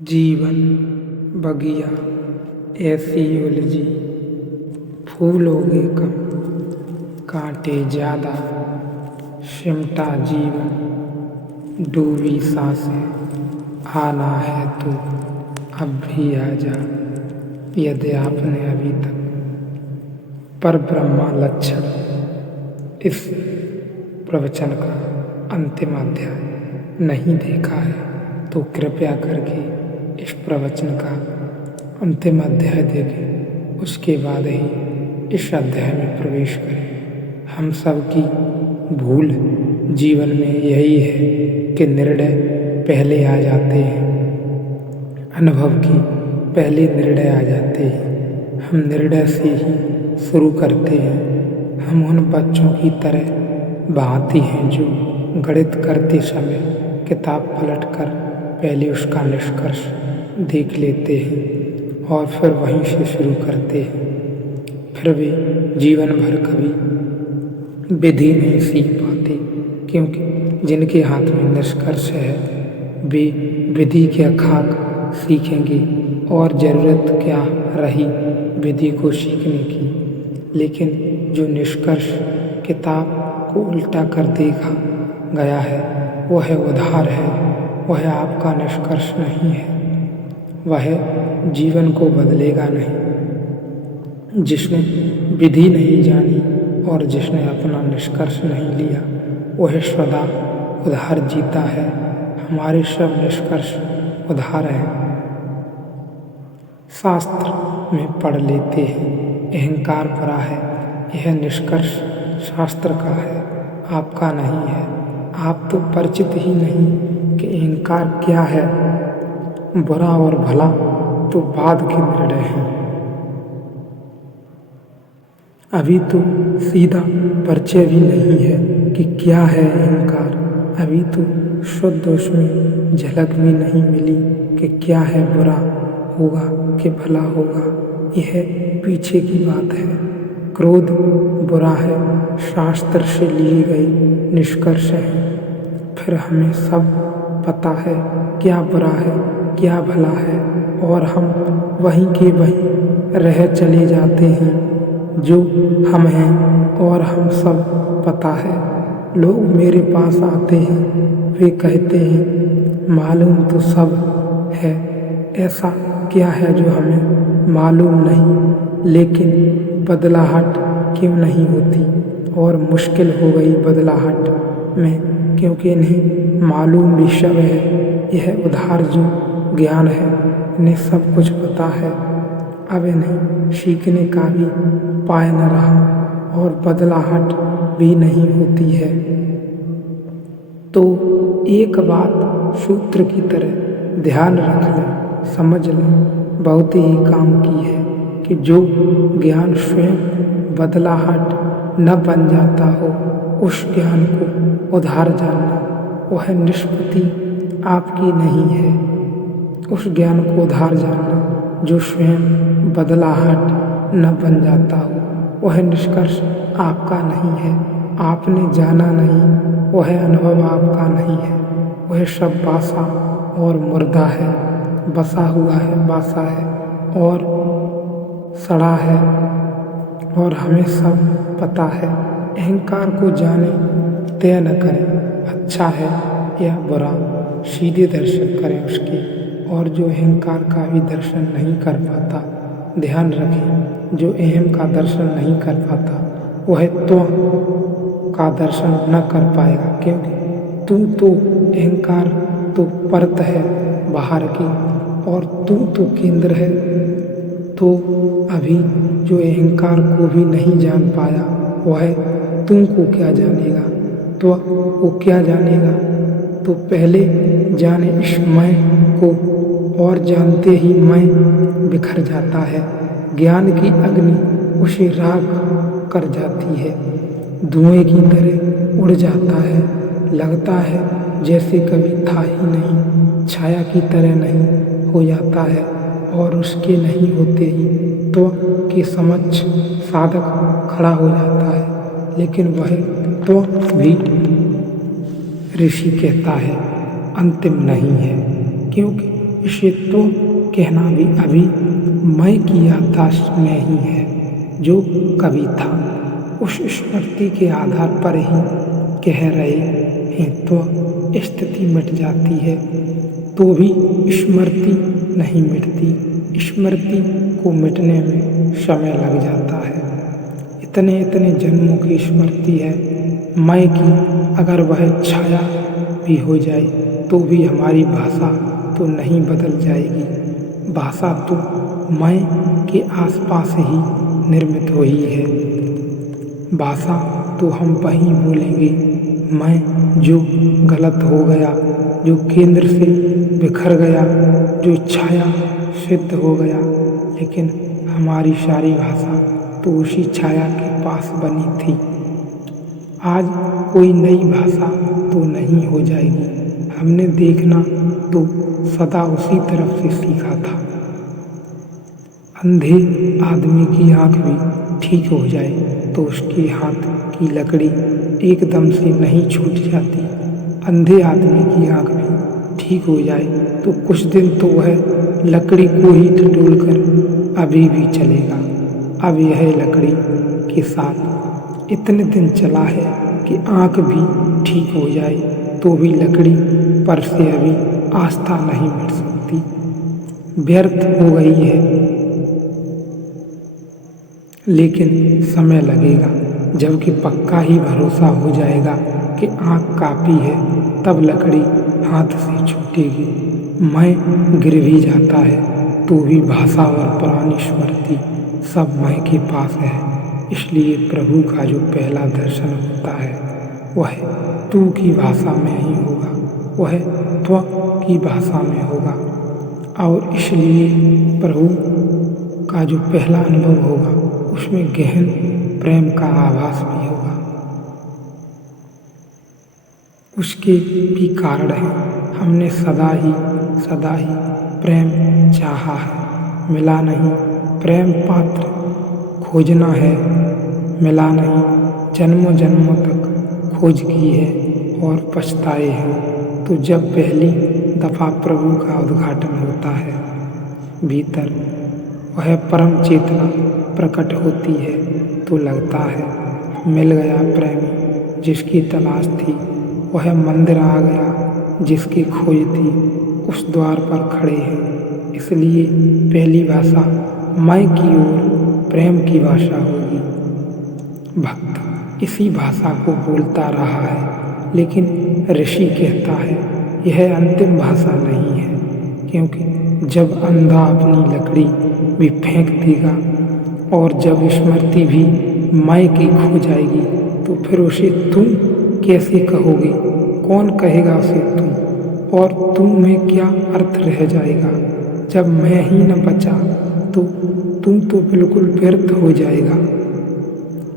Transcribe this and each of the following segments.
जीवन बगिया ऐसी उलझी, फूलोगे कम कांटे ज्यादा, सिमटा जीवन डूबी सांसें। आना है तो अब भी आ जा, यदि आपने अभी तक परब्रह्म लक्षण इस प्रवचन का अंतिम अध्याय नहीं देखा है तो कृपया करके इस प्रवचन का अंतिम अध्याय देखें, उसके बाद ही इस अध्याय में प्रवेश करें। हम सब की भूल जीवन में यही है कि निर्णय पहले आ जाते हैं, अनुभव की पहले निर्णय आ जाते हैं। हम निर्णय से ही शुरू करते हैं। हम उन बच्चों की तरह भांति हैं जो गणित करते समय किताब पलटकर पहले उसका निष्कर्ष देख लेते हैं और फिर वहीं से शुरू करते हैं। फिर भी जीवन भर कभी विधि नहीं सीख पाते, क्योंकि जिनके हाथ में निष्कर्ष है वे विधि क्या खाक सीखेंगे और ज़रूरत क्या रही विधि को सीखने की। लेकिन जो निष्कर्ष किताब को उल्टा कर देखा गया है वह उधार है, वह आपका निष्कर्ष नहीं है, वह जीवन को बदलेगा नहीं। जिसने विधि नहीं जानी और जिसने अपना निष्कर्ष नहीं लिया वह सदा उधार जीता है। हमारे सब निष्कर्ष उधार हैं। शास्त्र में पढ़ लेते हैं अहंकार बुरा है, यह निष्कर्ष शास्त्र का है, आपका नहीं है। आप तो परिचित ही नहीं कि अहंकार क्या है। बुरा और भला तो बाद के निर्णय हैं। अभी तो सीधा परिचय भी नहीं है कि क्या है अहंकार। अभी तो शुद्ध उसमें झलक भी नहीं मिली कि क्या है बुरा होगा कि भला होगा। यह पीछे की बात है। क्रोध बुरा है, शास्त्र से लिए गए निष्कर्ष है। फिर हमें सब पता है क्या बुरा है क्या भला है, और हम वहीं के वहीं रह चले जाते हैं जो हम हैं। और हम सब पता है। लोग मेरे पास आते हैं, वे कहते हैं मालूम तो सब है, ऐसा क्या है जो हमें मालूम नहीं। लेकिन बदलाहट क्यों नहीं होती और मुश्किल हो गई बदलाहट में, क्योंकि इन्हें मालूम भी सब है। यह उधार जो ज्ञान है, इन्हें सब कुछ पता है। अब इन्हें सीखने का भी उपाय न रहा और बदलाहट भी नहीं होती है। तो एक बात सूत्र की तरह ध्यान रख लें, समझ लें, बहुत ही काम की है कि जो ज्ञान स्वयं बदलाहट न बन जाता हो उस ज्ञान को उधार जानना, वह निष्पत्ति आपकी नहीं है। उस ज्ञान को उधार जानना जो स्वयं बदलाहट न बन जाता हो वह निष्कर्ष आपका नहीं है। आपने जाना नहीं, वह अनुभव आपका नहीं है। वह सब बासा और मुर्दा है, बसा हुआ है, बासा है और सड़ा है। और हमें सब पता है। अहंकार को जाने, तय न करें अच्छा है या बुरा, सीधे दर्शन करें उसके। और जो अहंकार का भी दर्शन नहीं कर पाता, ध्यान रखें, जो अहम का दर्शन नहीं कर पाता वह तो का दर्शन न कर पाएगा, क्योंकि तू तो अहंकार तो परत है बाहर की और तू तो केंद्र है। तो अभी जो अहंकार को भी नहीं जान पाया वह तुमको क्या जानेगा। तो वो क्या जानेगा, तो पहले जाने इस मैं को, और जानते ही मैं बिखर जाता है। ज्ञान की अग्नि उसे राख कर जाती है, धुएं की तरह उड़ जाता है। लगता है जैसे कभी था ही नहीं, छाया की तरह नहीं हो जाता है। और उसके नहीं होते ही तो के समक्ष साधक खड़ा हो जाता है, लेकिन वह तो भी ऋषि कहता है अंतिम नहीं है, क्योंकि इसे तो कहना भी अभी मैं की याददाश्त में ही है। जो कभी था उस स्मृति के आधार पर ही कह रहे हैं तो स्थिति मिट जाती है, तो भी स्मृति नहीं मिटती। स्मृति को मिटने में समय लग जाता है। इतने इतने जन्मों की स्मृति है मैं की, अगर वह छाया भी हो जाए तो भी हमारी भाषा तो नहीं बदल जाएगी। भाषा तो मैं के आसपास ही निर्मित हुई है। भाषा तो हम वहीं बोलेंगे। मैं जो गलत हो गया, जो केंद्र से बिखर गया, जो छाया सिद्ध हो गया, लेकिन हमारी सारी भाषा तो उसी छाया के पास बनी थी। आज कोई नई भाषा तो नहीं हो जाएगी। हमने देखना तो सदा उसी तरफ से सीखा था। अंधे आदमी की आंख भी ठीक हो जाए तो उसके हाथ की लकड़ी एकदम से नहीं छूट जाती। अंधे आदमी की आंख भी ठीक हो जाए तो कुछ दिन तो वह लकड़ी को ही टटोलकर अभी भी चलेगा। अब यह लकड़ी के साथ इतने दिन चला है कि आंख भी ठीक हो जाए तो भी लकड़ी पर से अभी आस्था नहीं मिट सकती। व्यर्थ हो गई है, लेकिन समय लगेगा। जबकि पक्का ही भरोसा हो जाएगा कि आँख कापी है, तब लकड़ी हाथ से छूटेगी। मैं गिर भी जाता है तो भी भाषा और पुरानी स्मृति सब मैं के पास है। इसलिए प्रभु का जो पहला दर्शन होता है वह तू की भाषा में ही होगा, वह त्व की भाषा में होगा। और इसलिए प्रभु का जो पहला अनुभव होगा उसमें गहन प्रेम का आभास भी होगा। उसके भी कारण है। हमने सदा ही प्रेम चाहा है, मिला नहीं। प्रेम पात्र खोजना है, मिला नहीं। जन्मों जन्मों तक खोज की है और पछताए हैं। तो जब पहली दफा प्रभु का उद्घाटन होता है भीतर, वह परम चेतना प्रकट होती है तो लगता है मिल गया प्रेमी जिसकी तलाश थी। वह मंदिर आ गया जिसकी खोज थी, उस द्वार पर खड़े हैं। इसलिए पहली भाषा मैं की ओर प्रेम की भाषा होगी। भक्त इसी भाषा को बोलता रहा है, लेकिन ऋषि कहता है यह अंतिम भाषा नहीं है, क्योंकि जब अंधा अपनी लकड़ी भी फेंक देगा और जब स्मृति भी मैं की खो जाएगी तो फिर उसे तुम कैसे कहोगे? कौन कहेगा उसे तुम? और तुम में क्या अर्थ रह जाएगा? जब मैं ही न बचा तो तुम तो बिल्कुल व्यर्थ हो जाएगा।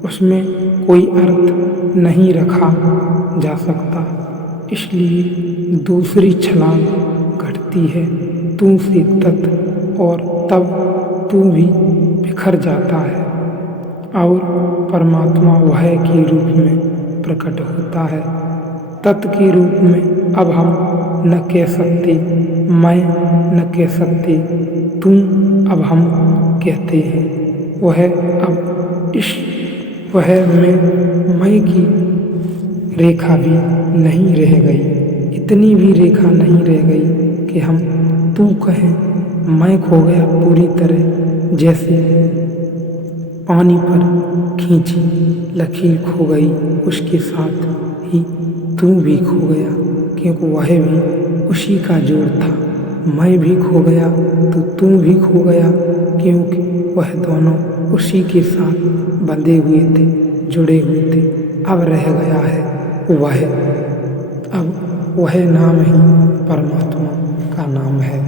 उसमें कोई अर्थ नहीं रखा जा सकता। इसलिए दूसरी छलांग घटती है तू से तत्, और तब तू भी बिखर जाता है और परमात्मा वह के रूप में प्रकट होता है। तत् के रूप में अब हम न कह सकते मैं, न कह सकते तुम, अब हम कहते हैं वह। अब इस वह में मैं की रेखा भी नहीं रह गई। इतनी भी रेखा नहीं रह गई कि हम तू कहें। मैं खो गया पूरी तरह, जैसे पानी पर खींची लकीर खो गई, उसके साथ ही तू भी खो गया, क्योंकि वह भी उसी का जोड़ था। मैं भी खो गया तो तू भी खो गया, क्योंकि वह दोनों उसी के साथ बंधे हुए थे, जुड़े हुए थे। अब रह गया है वह, अब वह नाम ही परमात्मा का नाम है।